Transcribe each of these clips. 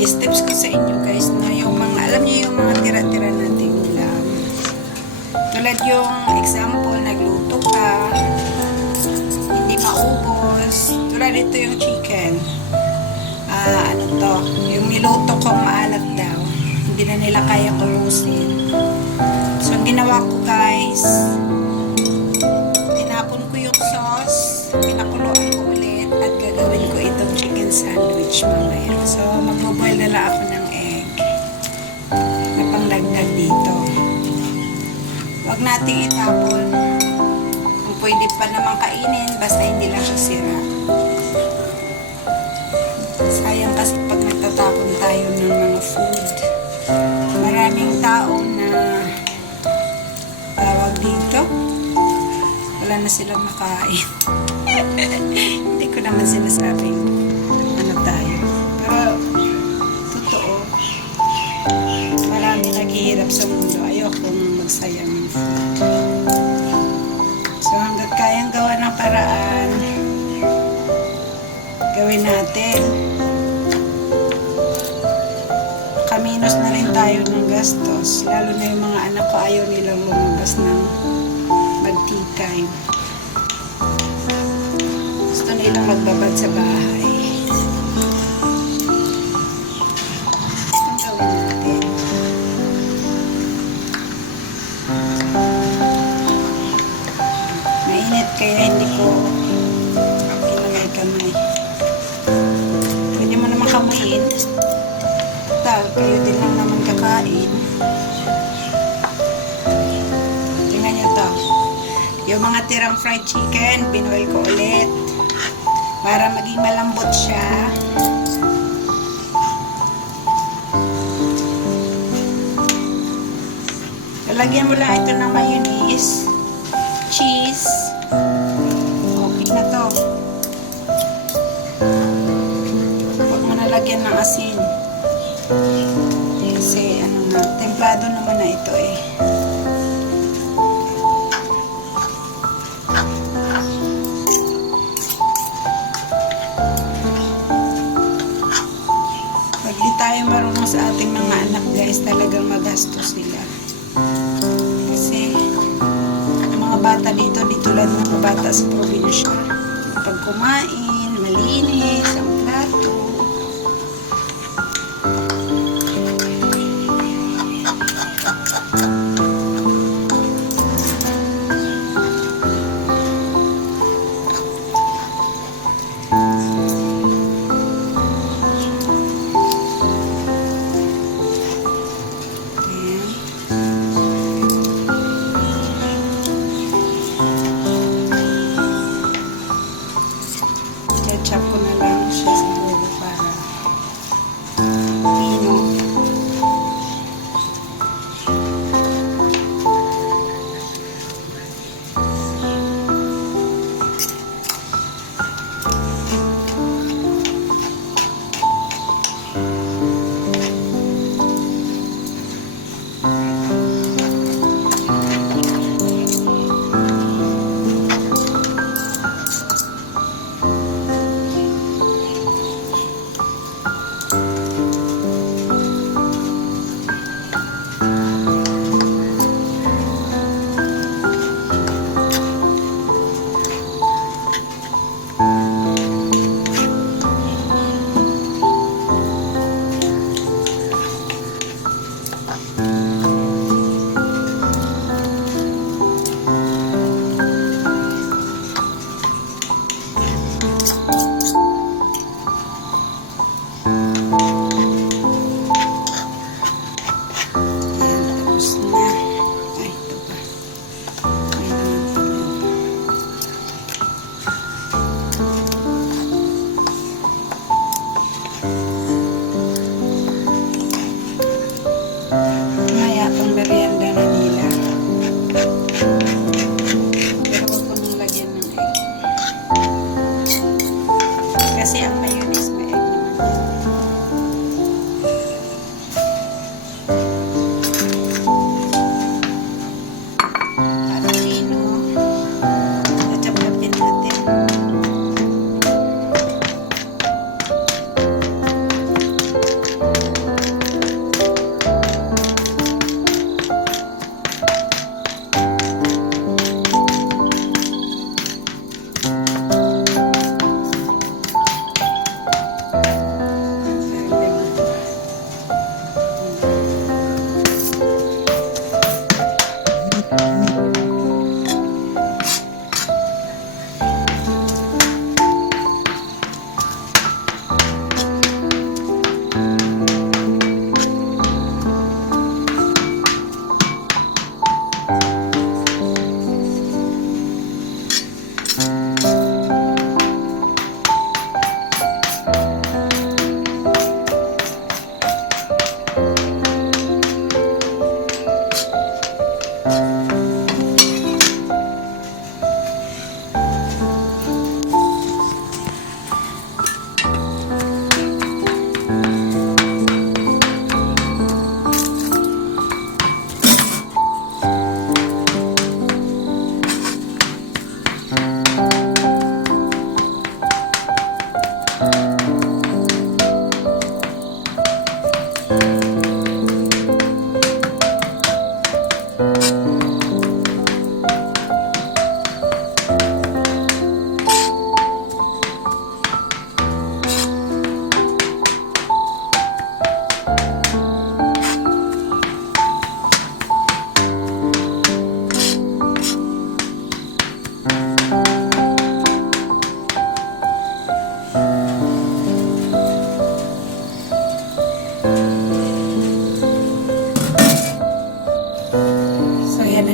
guys, tips ko sa inyo guys, na yung mga, alam niyo yung mga tira-tira nating ulam. Tulad yung example, nagluto ka, hindi maubos. Tulad ito yung chicken. Ano to, yung niluto ko maalat daw. Hindi na nila kaya kulusin. So, ang ginawa ko guys, tinapon ko yung sauce, pinakuloan ko ulit, at gagawin ko itong chicken sandwich mamaya. So, magboboil na lang ako ng egg na panglagdag dito. Huwag nating itapon. Kung pwede pa naman kainin, basta hindi lang siya sira. Sayang kasi pag nagtatapon tayo ng mga food. Maraming tao na tawag dito, wala na silang makain. Hindi ko naman sinasabing ano tayo. Pero, totoo, marami naghihirap sa mundo. Ayokong magsayang ng food. So, hanggat kayang gawa ng paraan, gawin natin. Kaminos na rin tayo ng gastos. Lalo na yung mga anak ko, ayaw nilang lumabas ng mag-tea time. Gusto nilang magbabad sa bahay. Itong gawin natin. Mainit kaya hindi ko kinagay kamay. Pwede mo naman kamuin. Kayo din lang naman kakain. Tingnan nyo to. Yung mga tirang fried chicken, pinoil ko ulit para maging malambot siya. Lalagyan mo lang ito ng mayonnaise, cheese. Okay na to. Huwag mo nalagyan ng asin. Kasi ano na, templado naman na ito eh. Pag di tayo marunong sa ating mga anak guys, talagang magastos sila. Kasi ang mga bata dito, di tulad ng mga bata sa probinsya. Pag kumain, malinis ang plato. Chop ko na lang.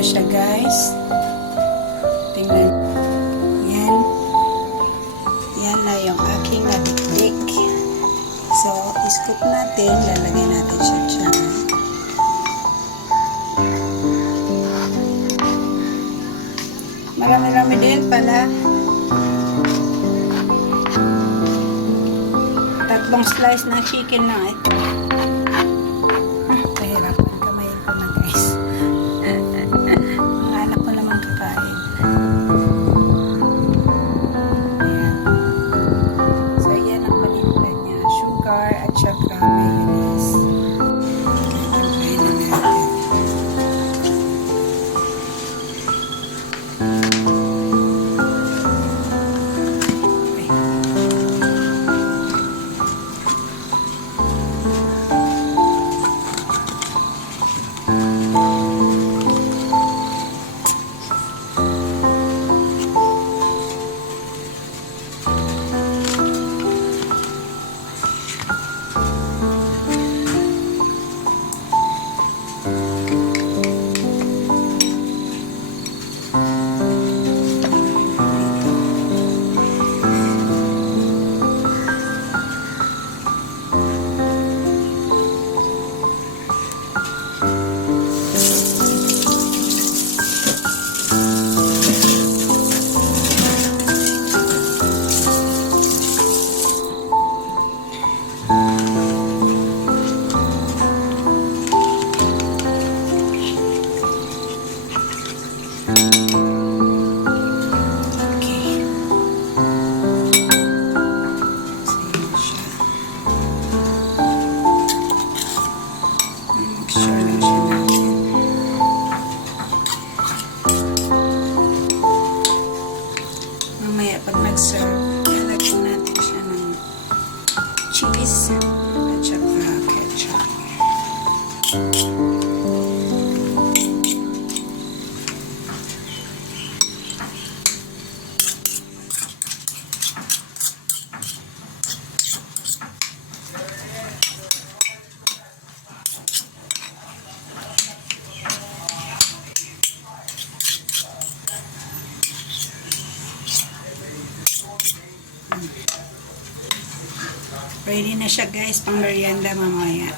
siya guys. Tingnan. Yan. Yan na yung aking nadikdik. So, iscoop natin. Lalagay natin siya dyan. Marami-rami din pala. 3 slice ng chicken na ito. Kahirapan kamayin ko na guys. Ang anak ko naman kakain. Ayan. So, yan ang panimpla niya. Sugar at saka mayonnaise. Timplahin na natin. Mixture lang siya natin. Mamaya pag nag-serve, lalagyan natin siya ng cheese at saka ketchup. Ready na siya guys, pang merienda mamaya.